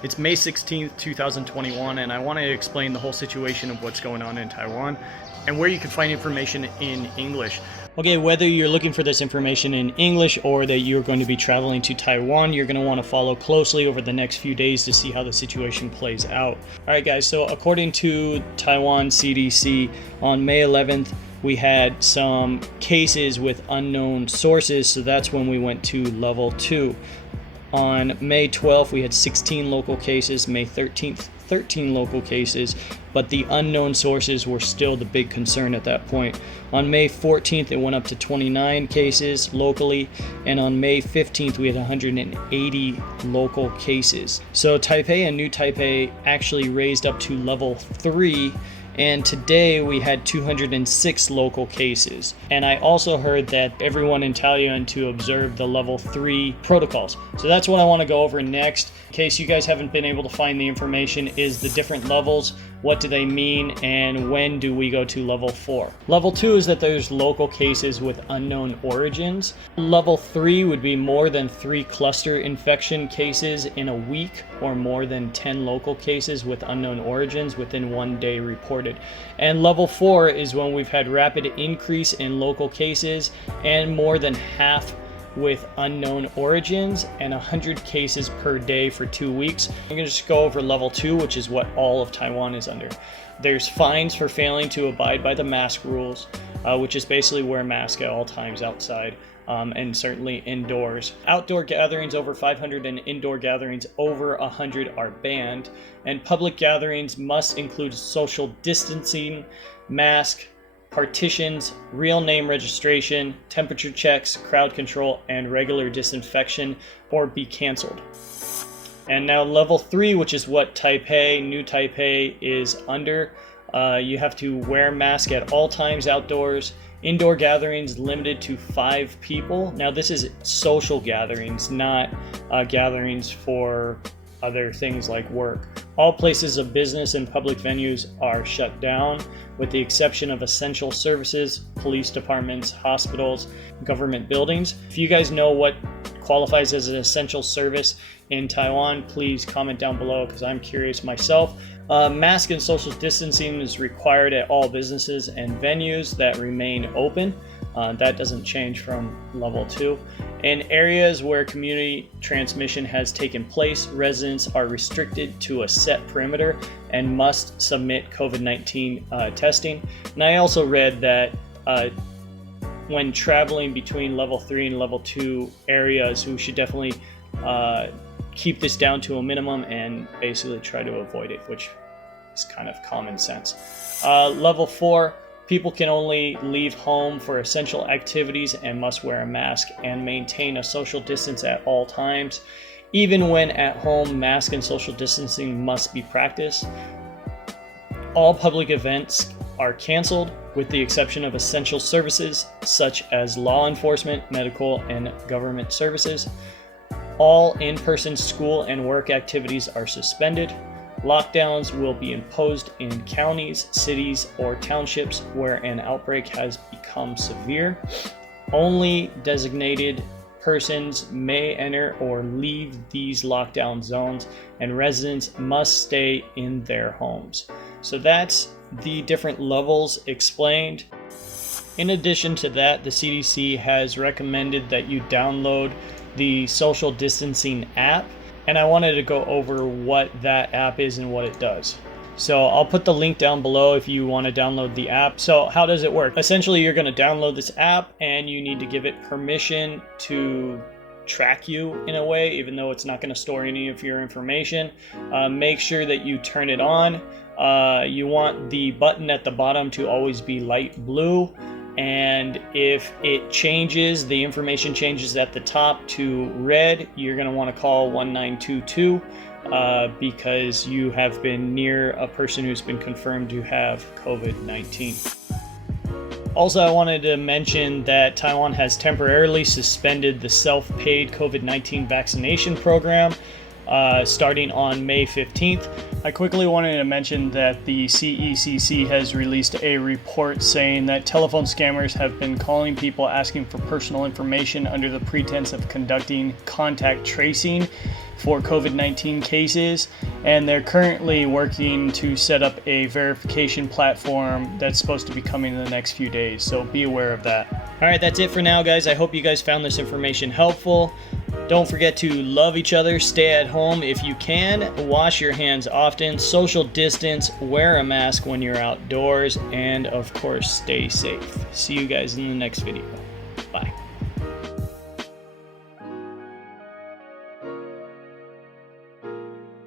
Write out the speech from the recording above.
It's May 16th, 2021, and I want to explain the whole situation of what's going on in Taiwan and where you can find information in English. Okay, whether you're looking for this information in English or that you're going to be traveling to Taiwan, you're going to want to follow closely over the next few days to see how the situation plays out. All right, guys, so according to Taiwan CDC, on May 11th, we had some cases with unknown sources, so that's when we went to level 2. On May 12th, we had 16 local cases. May 13th, 13 local cases, but the unknown sources were still the big concern at that point. On May 14th, it went up to 29 cases locally, and on May 15th, we had 180 local cases. So Taipei and New Taipei actually raised up to level 3, and today we had 206 local cases. And I also heard that everyone in Taoyuan to observe the level 3 protocols. So that's what I want to go over next. In case you guys haven't been able to find the information, is the different levels, what do they mean, and when do we go to level 4? Level 2 is that there's local cases with unknown origins. Level 3 would be more than 3 cluster infection cases in a week, or more than 10 local cases with unknown origins within 1 day reported. And level 4 is when we've had rapid increase in local cases and more than half with unknown origins, and 100 cases per day for 2 weeks. I'm going to just go over level 2, which is what all of Taiwan is under. There's fines for failing to abide by the mask rules, which is basically wear a mask at all times outside, and certainly indoors. Outdoor gatherings over 500 and indoor gatherings over 100 are banned, and public gatherings must include social distancing, mask, partitions, real name registration, temperature checks, crowd control, and regular disinfection, or be canceled. And now level 3, which is what Taipei, New Taipei is under. You have to wear a mask at all times outdoors. Indoor gatherings limited to 5 people. Now this is social gatherings, not gatherings for other things like work. All places of business and public venues are shut down, with the exception of essential services, police departments, hospitals, government buildings. If you guys know what qualifies as an essential service in Taiwan, please comment down below because I'm curious myself. Mask and social distancing is required at all businesses and venues that remain open. That doesn't change from level 2. In areas where community transmission has taken place, residents are restricted to a set perimeter and must submit COVID-19 testing. And I also read that when traveling between level 3 and level 2 areas, we should definitely keep this down to a minimum and basically try to avoid it, which is kind of common sense. Level 4. People can only leave home for essential activities and must wear a mask and maintain a social distance at all times. Even when at home, mask and social distancing must be practiced. All public events are canceled with the exception of essential services such as law enforcement, medical, and government services. All in-person school and work activities are suspended. Lockdowns will be imposed in counties, cities, or townships where an outbreak has become severe. Only designated persons may enter or leave these lockdown zones, and residents must stay in their homes. So that's the different levels explained. In addition to that, the CDC has recommended that you download the social distancing app. And I wanted to go over what that app is and what it does. So I'll put the link down below if you want to download the app. So how does it work? Essentially, you're going to download this app and you need to give it permission to track you in a way, even though it's not going to store any of your information. Make sure that you turn it on. You want the button at the bottom to always be light blue. And if it changes, the information changes at the top to red, you're going to want to call 1922 because you have been near a person who's been confirmed to have COVID-19. Also, I wanted to mention that Taiwan has temporarily suspended the self-paid COVID-19 vaccination program starting on May 15th. I quickly wanted to mention that the CECC has released a report saying that telephone scammers have been calling people asking for personal information under the pretense of conducting contact tracing. for COVID-19 cases, and they're currently working to set up a verification platform that's supposed to be coming in the next few days, so be aware of that. All right, that's it for now, guys. I hope you guys found this information helpful. Don't forget to love each other, stay at home if you can, wash your hands often, social distance, wear a mask when you're outdoors, and of course, stay safe. See you guys in the next video. Bye.